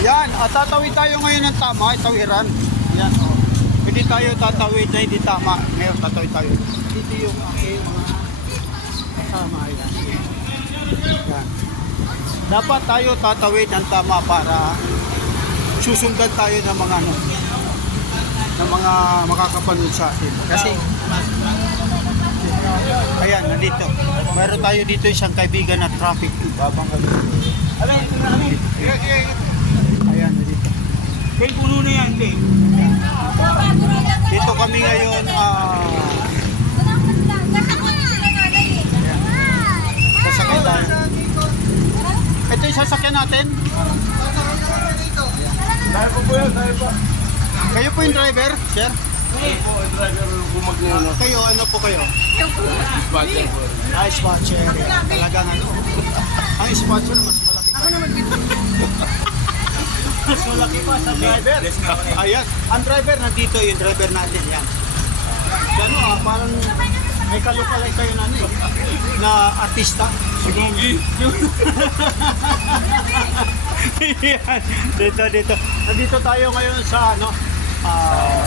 Yan, at tatawid tayo ngayon ng tama, tawiran. Yan, oh. Hindi tayo tatawid na hindi tama. Ngayon, tatawid tayo. Dito yung aking mga kasama. Yan. Yan. Dapat tayo tatawid ng tama para susundan tayo ng mga ano, ng mga makakapanood sa atin. Kasi, ayan, nandito. Meron tayo dito isang kaibigan na traffic. Babang ayan, nandito. Kaya puno na yan, Kay. Dito kami ngayon, sasakyan tayo. Ito yung sasakyan natin. Dahil po po yan, dahil pa. Kayo po yung driver, sir? Hindi po, yung driver gumagano. Kayo, ano po kayo? Dispatcher po. Spatcher. Talagang ano. Ang spatcher mas malaki. Ako naman dito. Mas malaki pa sa driver. Ayan. Ang driver nandito, yung driver natin. Yan. Gano parang may kalupalay kayo na ano eh, na artista. Sugungi. Yan. Dito. Nandito tayo ngayon sa ano,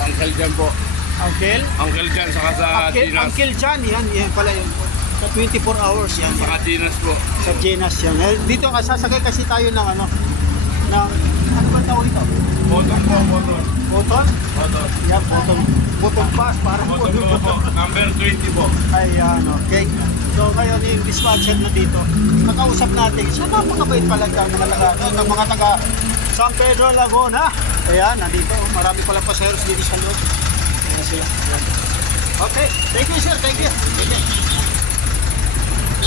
Uncle Jan po. Uncle? Uncle Jan, saka sa Tinas. Uncle Jan, yan pala yun. Sa 24 hours yan. Saka Tinas po. Sa Genas yan. Dito sasakay kasi tayo ng ano, ng, ano ba tawag ito? Motor po, motor. Button? Motor. Yan, button pass, parang Motor po. Number 20 po. Ayan, okay. So ngayon yung dispatcher na dito, nakausap natin, siya napakabait pala dyan, ng mga taga San Pedro, Laguna. Ayan, nandito, marami pala pasaheros dito sa loob. Ayan sila. Ayan. Okay, thank you sir, thank you.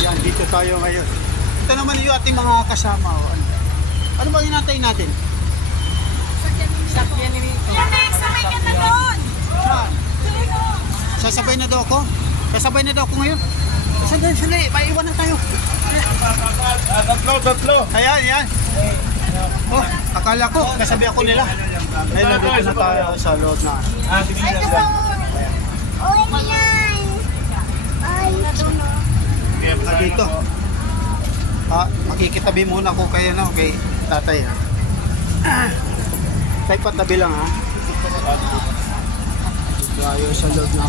Yan, dito tayo ngayon. Ito naman yung ating mga kasama. Ano ba hinatay natin? Sakyan ni sabay ka na doon! Saan? Sasabay na daw ako? Sasabay na daw ako ngayon? Sandali, maiwan na tayo. Tatlo. Ayan. Oh, akala ko, kasabi ako nila. Ayun, nandito na tayo sa loob na. Ay, kasama! Oy, Ninay! Ay, Dito. Makikitabi muna ko kayo no, kay tatay. Tay patabi lang ha. Tayo sa loob na.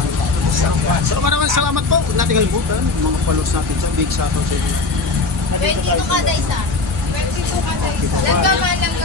So maraming salamat po. Huwag natin kalimutan mga followers natin sa Big Sato sa inyo. 22 kada isa. 22 kada isa. Nagkama lang